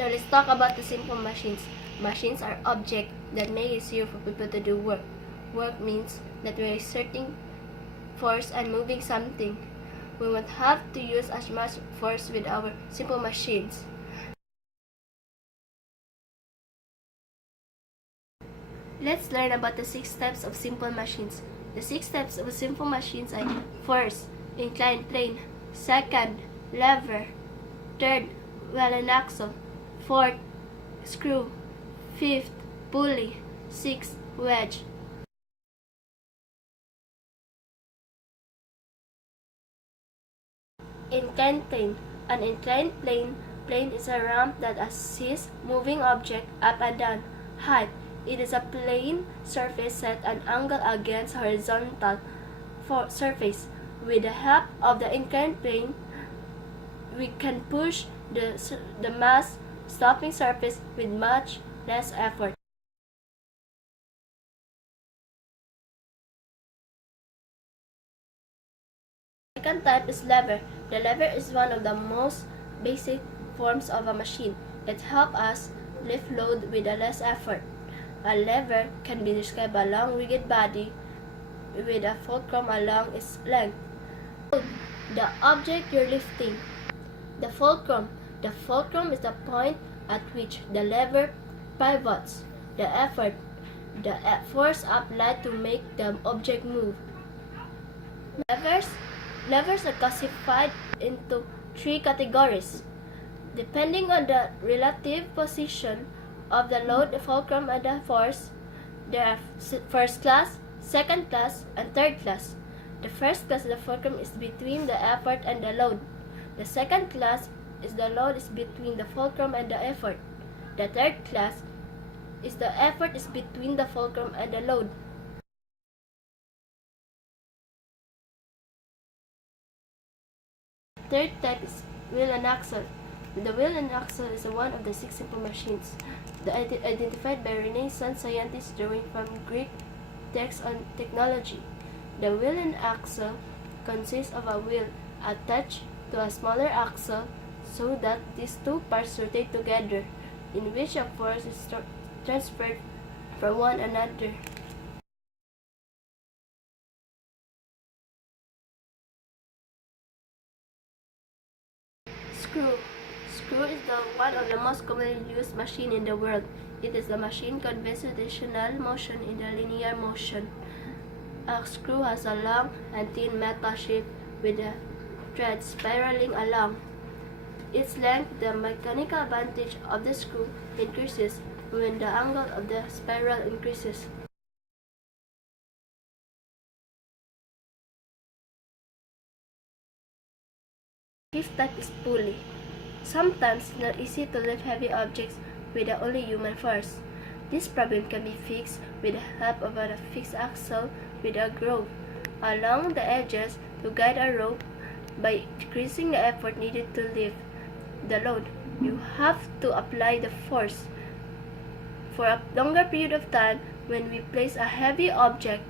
Now let's talk about the simple machines. Machines are objects that make it easier for people to do work. Work means that we are exerting force and moving something. We won't have to use as much force with our simple machines. Let's learn about the 6 types of simple machines. The 6 types of simple machines are: first, inclined plane; second, lever; third, well and axle; fourth, screw; fifth, pulley; sixth, wedge. Inclined plane. An inclined plane is a ramp that assists moving object up and down. Height. It is a plane surface set an angle against horizontal surface. With the help of the inclined plane, we can push the mass stopping surface with much less effort. The second type is lever. The lever is one of the most basic forms of a machine. It helps us lift load with less effort. A lever can be described as a long, rigid body with a fulcrum along its length. The object you're lifting. The fulcrum. The fulcrum is the point at which the lever pivots. The effort. The force applied to make the object move. Levers are classified into 3 categories. Depending on the relative position of the load, the fulcrum, and the force, there are first class, second class, and third class. The first class, the fulcrum, is between the effort and the load. The second class is the load is between the fulcrum and the effort. The third class is the effort is between the fulcrum and the load. Third type is wheel and axle. The wheel and axle is one of the 6 simple machines identified by Renaissance scientists drawing from Greek texts on technology. The wheel and axle consists of a wheel attached to a smaller axle so that these two parts rotate together, in which a force is transferred from one another. Screw. Screw is one of the most commonly used machines in the world. It is a machine conveys rotational motion in the linear motion. A screw has a long and thin metal shape with the thread spiraling along its length. The mechanical advantage of the screw increases when the angle of the spiral increases. Fifth type is pulley. Sometimes it's not easy to lift heavy objects with only human force. This problem can be fixed with the help of a fixed axle with a groove along the edges to guide a rope. By decreasing the effort needed to lift the load, you have to apply the force for a longer period of time. When we place a heavy object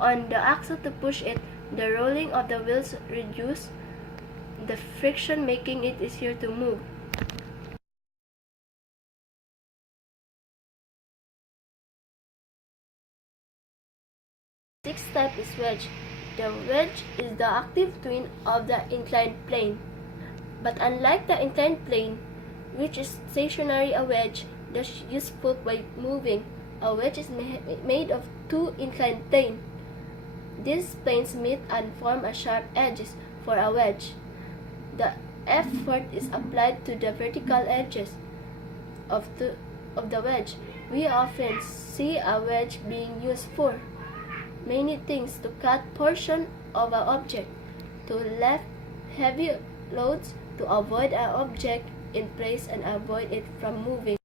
on the axle to push it, the rolling of the wheels reduces the friction, making it easier to move. Sixth type is wedge. The wedge is the active twin of the inclined plane. But unlike the inclined plane, which is stationary, a wedge is useful by moving. A wedge is made of 2 inclined planes. These planes meet and form a sharp edges for a wedge. The effort is applied to the vertical edges of the wedge. We often see a wedge being used for many things: to cut portion of an object, to lift heavy loads, to avoid an object in place and avoid it from moving.